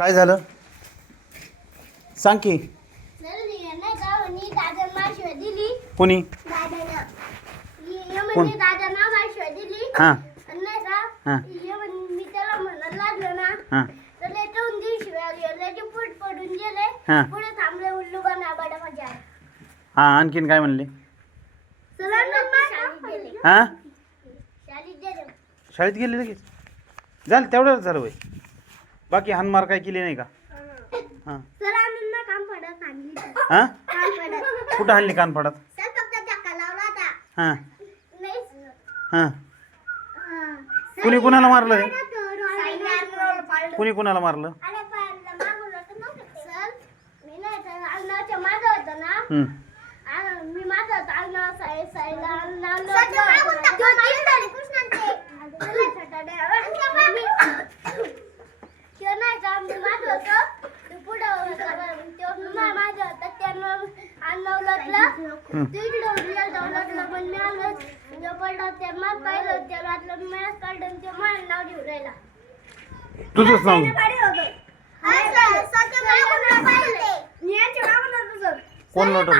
काय झालं सांग की. कोणी कोण हां हां हां हां आणखीन काय म्हणले. हां शाळेत गेले लगेच झालं तेवढंच झालं वय. बाकी हानमार काय केली नाही का. हां हां कुठं हल्ली कानफडात. हां हां कुणी कुणाला मारलं रे. कुणी कुणाला मारलं. तुझंच नाव कोण नव्हतं.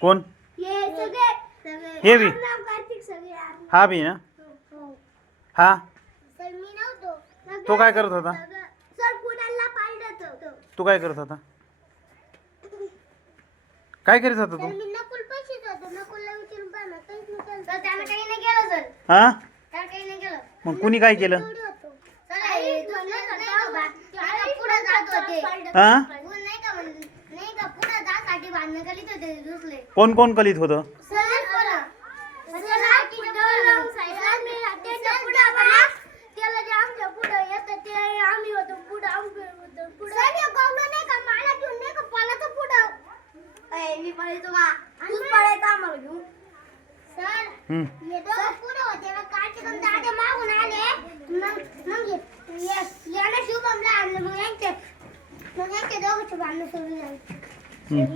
कोण हे बी हा बी ना. हा तो काय करत होता. तू काय करत होता. काय करीत होता तू. हा मग कुणी काय केलं. हा कोण कोण कलीत होतं.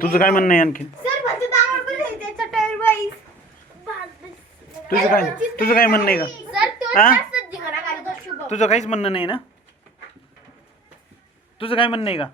तुझं काय म्हणणं आहे आणखीन. तुझं काय म्हणणं आहे का. हा तुझं काहीच म्हणणं नाही ना. तुझं काय म्हणणं आहे का.